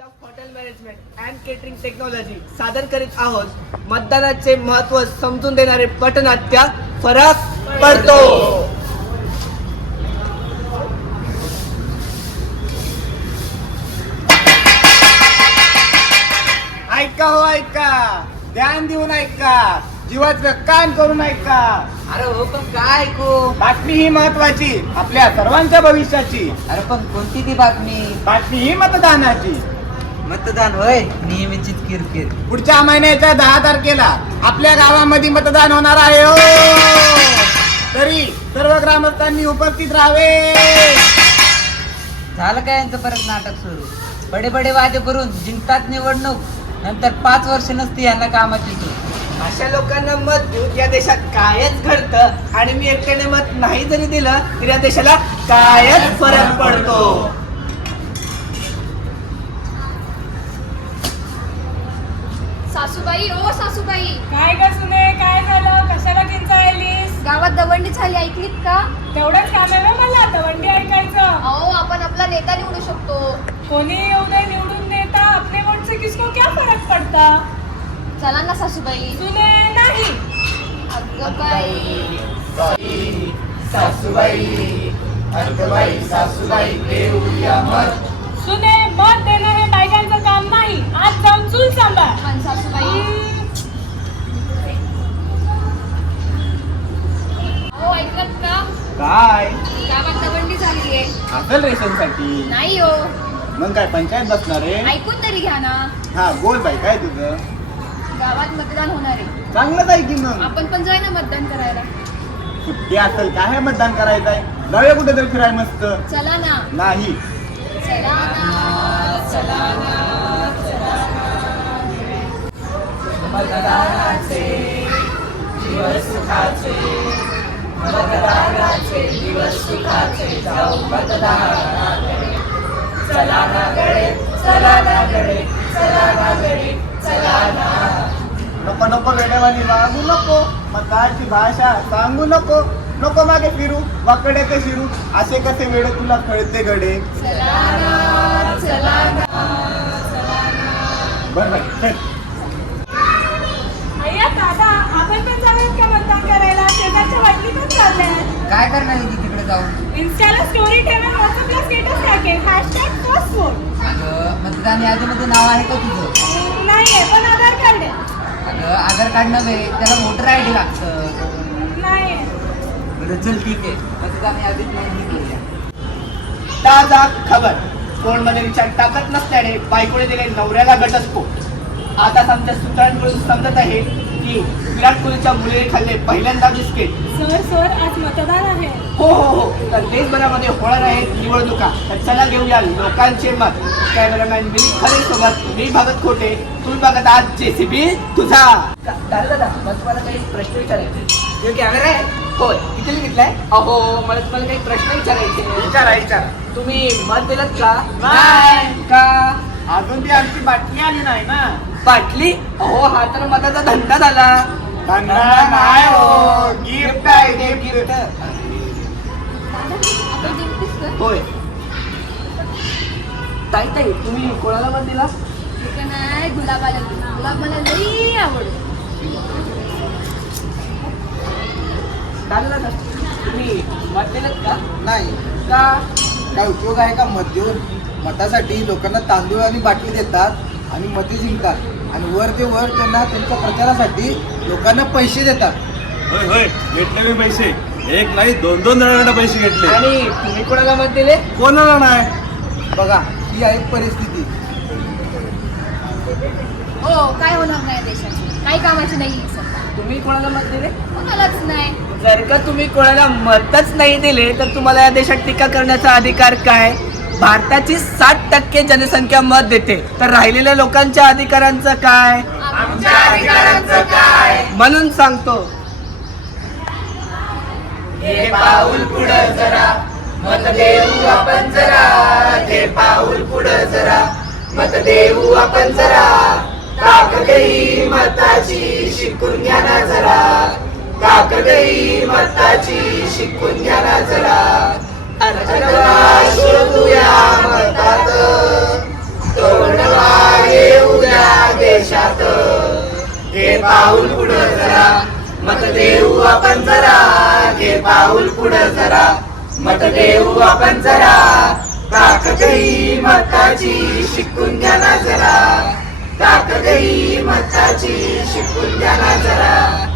College of hotel management and catering technology सादर करीत आहोत. मतदानाचे महत्त्व समजून देणारे पटनाट्य फरक पडतो. ऐका हो ऐका. ध्यान देऊन ऐका. जीवाचं कान करून ऐका. अरे हो पण काय ऐकू? बातमी ही महत्वाची आपल्या सर्वांच्या भविष्याची. अरे पण कोणती ती बातमी? बातमी ही मतदानाची. मतदान होय? नेहमीचीच किरकिर. पुढच्या महिन्याच्या दहा तारखेला आपल्या गावामध्ये मतदान होणार आहे हो! तरी सर्व ग्रामस्थांनी उपस्थित राहावे. झालं काय यांचं परत नाटक सुरू? बडे बडे वादे करून जिंकतात निवडणूक. नंतर पाच वर्ष नसती यांना कामाची सूट अशा लोकांना मत देऊन या देशात कायच घडतं आणि मी एकट्याने मत नाही जरी दिलं तरी या देशाला कायच फरक पडतो. सासूबाई ओ सासूबाई. काय ग सुने काय झालं? कशाला किंचाळलीस गावात दवंडी झाली ऐकलीत का? तेवढंच काम आहे ना मला दवंडी ऐकायचं. अहो आपण आपला नेता निवडू शकतो. कोणी एवढं निवडून देता आपले वोट से किसको क्या फरक पडता? चला ना सासूबाई. सुने नाही. अगं बाई. सुने मत देणं हे बायकांचं काम नाही. आज जाऊन चूल सांभाळ पण सासूबाई हो ऐकत का काय गावात दवंडी झाली असेल रेशनसाठी नाही हो. मग काय पंचायत बसणार आहे? ऐकून तरी घ्या ना. हा बोल बाई काय तुझं? गावात मतदान होणार आहे. चांगलंच आहे की मग? आपण पण जाय ना मतदान करायला. सुट्टी असेल काय मतदान करायचं आहे? जाऊया कुठे तरी फिराय मस्त. चला ना. नाही. चला ना चला ना चला नको नको वेळेवाली वागू नको. मताची भाषा सांगू नको. नको मागे फिरू वाकडे ते फिरू असे कसे वेळे तुला कळते गडे? चला ना चला ना बरं चल. अय्या दादा आपण पण जाऊयात का मतदान करायला शेजारच्या वाटली पण चालल्या काय करणार आहे ती तिकडे जाऊन? इन्स्टाला स्टोरी ठेवून व्हॉट्सअपला स्टेटस टाकेल. हॅशटॅग वोट अगं मतदान यादीमध्ये नाव आहे का तुझं? नाहीये पण आधार कार्ड आहे. अगं आधार कार्ड नव्हे त्याला वोटर आय डी लागतं. नाही बरं चल ठीक आहे. मतदान यादीत नोंदणी करूया ताजा खबर. फोनमध्ये रिचार्ज टाकत नसल्याने बायकोने दिले नवऱ्याला घटस्फोट. आता आमच्या सूत्रांकडून समजत आहे की विराट कोहलीच्या मुलीने खाल्ले पहिल्यांदा बिस्किट. सर सर आज मतदान आहे. हो हो हो. तर देशभरामध्ये होणार आहेत निवडणुका. तर चला घेऊया लोकांचे मत. कॅमेरामॅन विनीत खरे सोबत मी भगत खोटे. तुम्ही बघत आज जेसीबी तुझा. दादा दादा मला तुम्हाला काही प्रश्न विचारायचे? हे कॅमेरा आहे? होय. किती घेतलाय अहो मला तुम्हाला काही प्रश्न विचारायचे? विचारा विचारा. तुम्ही मत दिलं का? नाही. का? अजून ती आमची बाटली आली नाही ना. बाटली? अहो हा तर मताचा धंदा झाला. धंदा नाही हो गिफ्ट आहे गिफ्ट? होय. ताई ताई तुम्ही कोणाला मत दिला? नाही गुलाबाला. गुलाब मला लई आवडतो दादा दादा तुम्ही मत दिलं का? नाही. का? काय उपयोग आहे का मत देऊन मतासाठी लोकांना तांदूळ आणि बाटली देतात आणि मते जिंकतात. आणि वर ते वर त्यांना त्यांच्या प्रचारासाठी लोकांना पैसे देतात. होय होय घेतले मी पैसे. एक नाही दोन दोन जणांना पैसे घेतले. आणि तुम्ही कोणाला मत दिले? कोणाला नाही. बघा ही आहे परिस्थिती. हो काय होणार नाही देशाची. काही कामाची नाही ही सत्ता तुम्ही कोणाला मत दिले? कोणालाच नाही. जर का तुम्ही कोणाला मतच नाही दिले तर तुम्हाला या देशात टीका करण्याचा अधिकार काय? भारताची साठ टक्के जनसंख्या मत देते. तर राहिलेल्या लोकांच्या अधिकारांचं काय? काय? म्हणून सांगतो. हे पाऊल पुढं जरा. मत देऊ आपण जरा. हे पाऊल पुढं जरा. मत देऊ आपण जरा. ताकदही मताची शिकून घ्या ना जरा. ताकदही मताची शिकून घ्या ना जरा. देशात घे पाऊल पुढं जरा मत देऊ आपण जरा घे पाऊल पुढं जरा मत देऊ आपण जरा ताकदही मताची शिकून घ्या ना जरा ताकदही मताची शिकून घ्या ना जरा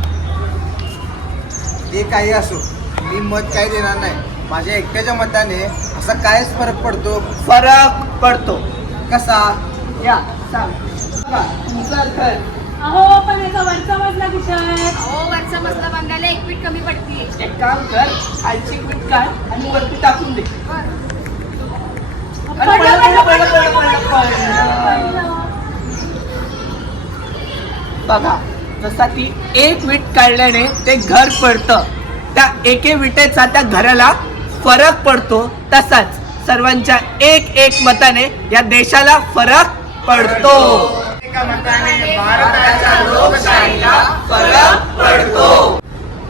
ते काही असो मी मत काय देणार नाही. माझ्या एकट्याच्या मताने असा कायच फरक पडतो? फरक पडतो. कसा? या सांग. बघा, तुमचं घर अहो पण याचा वरचा मजला कुठे आहे? अहो वरचा मसला बांधायला एक पीठ कमी पडतीये एक काम कर खालची पीठ काढ आणि वरती टाकून दे. अरे पडलं, पडलं, पडलं, पडलं, पडलं, पडलं, पडलं, पडलं. बघा जसा ती एक वीट काढल्याने ते घर पडतं. त्या एके विटेचा त्या घराला फरक पडतो तसाच सर्वांच्या एक एक मताने या देशाला फरक पडतो.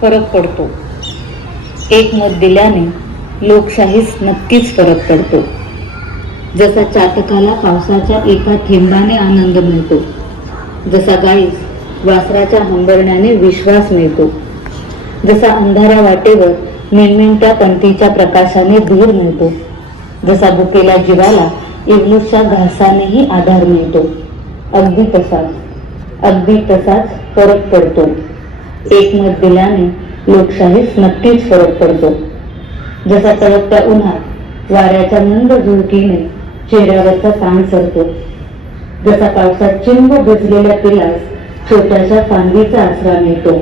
फरक पडतो. एक मत दिल्याने लोकशाहीस नक्कीच फरक पडतो. जसा चातकाला पावसाच्या एका थेंबाने आनंद मिळतो जसा गाईस वासराच्या हंबरण्याने विश्वास मिळतो जसा अंधारा वाटेवर मिणमिणत्या पंथीच्या प्रकाशाने धीर मिळतो जसा भुकेल्या जीवाला इग्लूसच्या घासानेही आधार मिळतो. अगदी तसाच अगदी तसाच फरक पडतो. एक मत दिल्याने लोकशाहीस नक्कीच फरक पडतो. जसा तळपत्या उन्हात वाऱ्याच्या मंद झुळकीने चेहऱ्यावरचा ताण सरतो. जसा पावसात चिंब भिजलेल्या पिलास छोट्याशा फांदीचा आसरा मिळतो.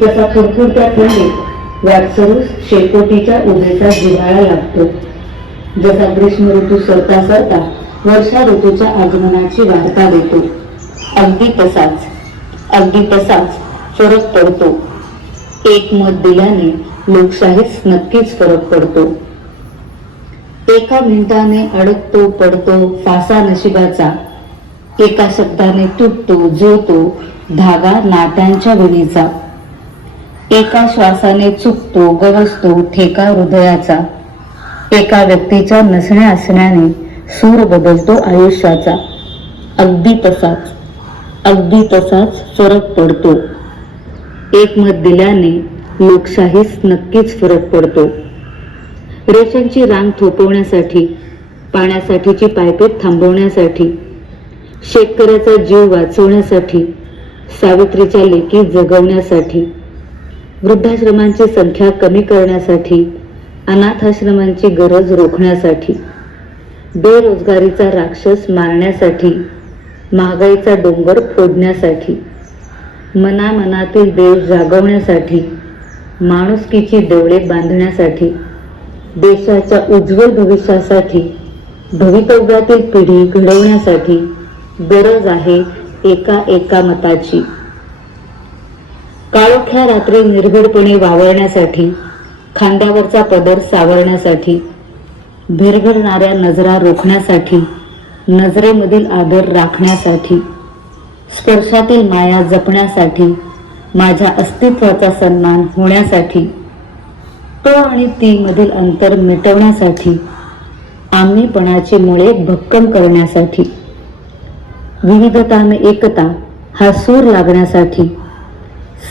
जसा फुरफुरत्या थंडीत वाटसरूस शेकोटीच्या उभेचा जिव्हाळा लागतो. जसा ग्रीष्म ऋतू सरता सरता वर्षा ऋतूच्या आगमनाची वार्ता देतो. अगदी तसाच अगदी तसाच फरक पडतो. एक मत दिल्याने लोकशाहीस नक्कीच फरक पडतो. एका मिनिटाने अडकतो पडतो फासा नशिबाचा. एका शब्दाने तुटतो जुळतो धागा नात्यांच्या विणीचा एका श्वासाने चुकतो गवसतो ठेका हृदयाचा. एका व्यक्तीच्या नसण्या असण्याने सूर बदलतो आयुष्याचा. अगदी तसाच अगदी तसाच फरक पडतो. एक मत दिल्याने लोकशाहीस नक्कीच फरक पडतो. रेशनची रांग थोपवण्यासाठी पाण्यासाठीची पायपेट थांबवण्यासाठी शेतकऱ्याचा जीव वाचवण्यासाठी सावित्रीच्या लेकी जगवण्यासाठी वृद्धाश्रमांची संख्या कमी करण्यासाठी अनाथाश्रमांची गरज रोखण्यासाठी बेरोजगारीचा राक्षस मारण्यासाठी महागाईचा डोंगर फोडण्यासाठी मनामनातील देव जागवण्यासाठी माणुसकीची देवळे बांधण्यासाठी देशाच्या उज्ज्वल भविष्यासाठी भवितव्यातील पिढी घडवण्यासाठी गरज आहे एका एका मताची काळोख्या रात्री निर्भीडपणे वावरण्यासाठी खांद्यावरचा पदर सावरण्यासाठी भिरभिरणाऱ्या नजरा रोखण्यासाठी नजरेमधील आदर राखण्यासाठी स्पर्शातील माया जपण्यासाठी माझ्या अस्तित्वाचा सन्मान होण्यासाठी तो आणि तीमधील अंतर मिटवण्यासाठी आम्हीपणाची मुळे भक्कम करण्यासाठी. विविधता में एकता हा सूर लागण्यासाठी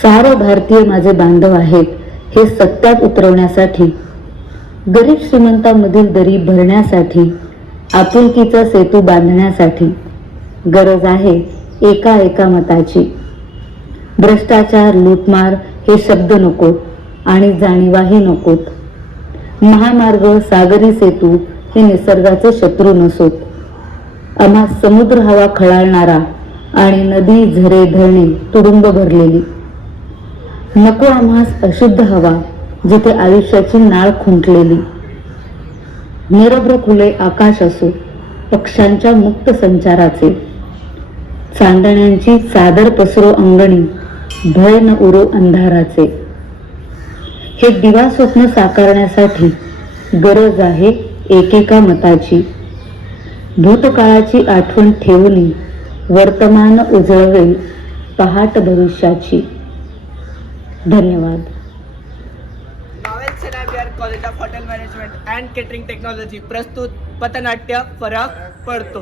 सारे भारतीय माझे बांधव आहेत हे सत्यात उतरवण्यासाठी. गरीब श्रीमंतांमधील दरी भरण्यासाठी आपुलकीचा सेतू बांधण्यासाठी गरज आहे एका एका मताची. भ्रष्टाचार लूटमार हे शब्द नकोत आणि जाणीवाही नकोत. महामार्ग सागरी सेतू हे निसर्गाचे शत्रू नसोत. आम्हा समुद्र हवा खळाळणारा आणि नदी झरे धरणे तुडुंब भरलेली. नको आम्हास अशुद्ध हवा जिथे आयुष्याची नाळ खुंटलेली. निरभ्र खुले आकाश असो पक्ष्यांच्या मुक्त संचाराचे. चांदण्यांची चादर पसरो अंगणी भय न उरो अंधाराचे. हे दिवा स्वप्न साकारण्यासाठी गरज आहे एकेका मताची. भूतकाळाची आठवण ठेवली वर्तमान उजळवेल पहाट भविष्याची. धन्यवाद. पावेल सेनाबियर college of hotel management and catering technology प्रस्तुत पथनाट्य फरक पडतो.